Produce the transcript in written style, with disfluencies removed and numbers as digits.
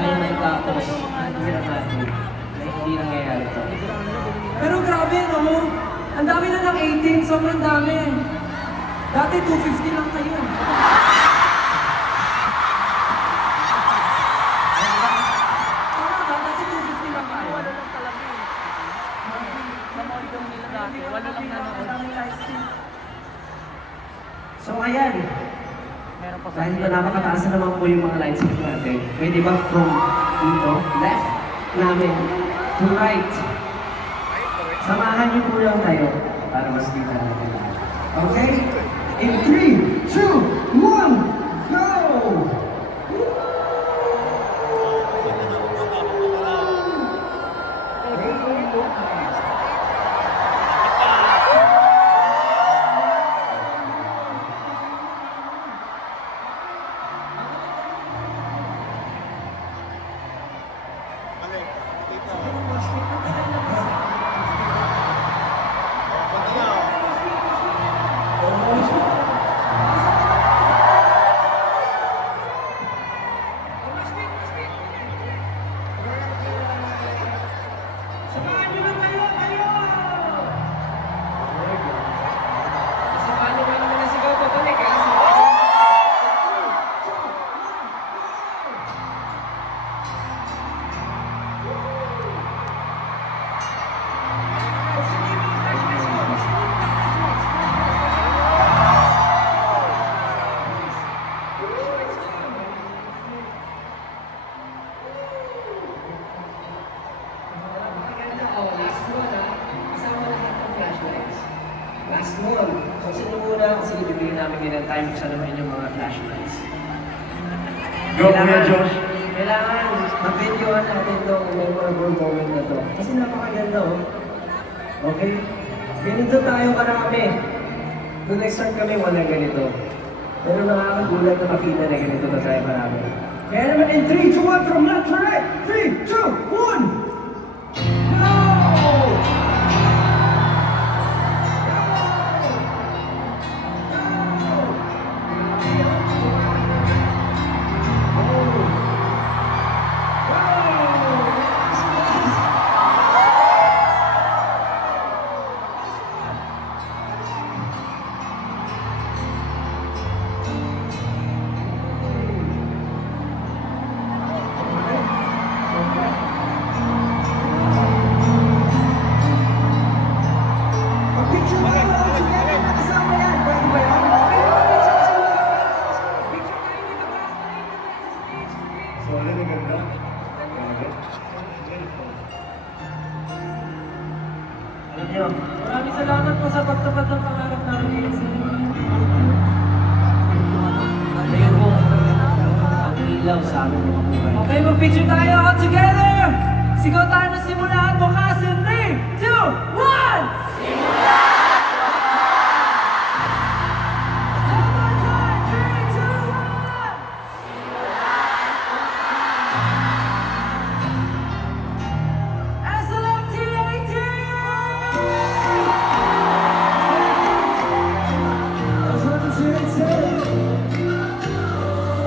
tayo nagtapos ng hirap natin na hindi nangyayari ito. Pero grabe, no? Ang dami na ng 18, sobrang dami. Dati 250 lang kayo. Tama ba? Dati 250 lang kayo. Wala lang talaga eh. Sa mall daw nila dati, wala lang nanonood. So ayan, Meron pa sa dahil na napakataas na naman po yung mga lines natin, pwede ba from dito, left namin to right? Samahan niyo po lang tayo para mas kita natin lahat. Okay? In 3, 2, 1, go! Samahan niyo na kayo! Samahan niyo naman na sigaw ko tuloy, kaya last one ha. Kasama lahat ng flashlights. Last one. So sino muna kasi ibibigay namin din ang time sa naman yung mga flashlights. Go, Kuya Josh. Kailangan ma-videoan natin itong memorable moment na to. Kasi napakaganda oh. Okay? Ganito tayo karami. Nung nag-start kami, wala ganito. Pero nakakagulat na makita na ganito na tayo karami. Kaya naman in 3, 2, 1, from left to right! 3, 2, 1! Picture tayo all together, nakasama yan. Pwede ba yan? So, ano na ganda? Alam niyo, Maraming salamat po sa pagtupad ng pangarap namin. ayun po ang ilaw sa aming mga buhay. Okay, mag-picture tayo all together! Sigaw tayo na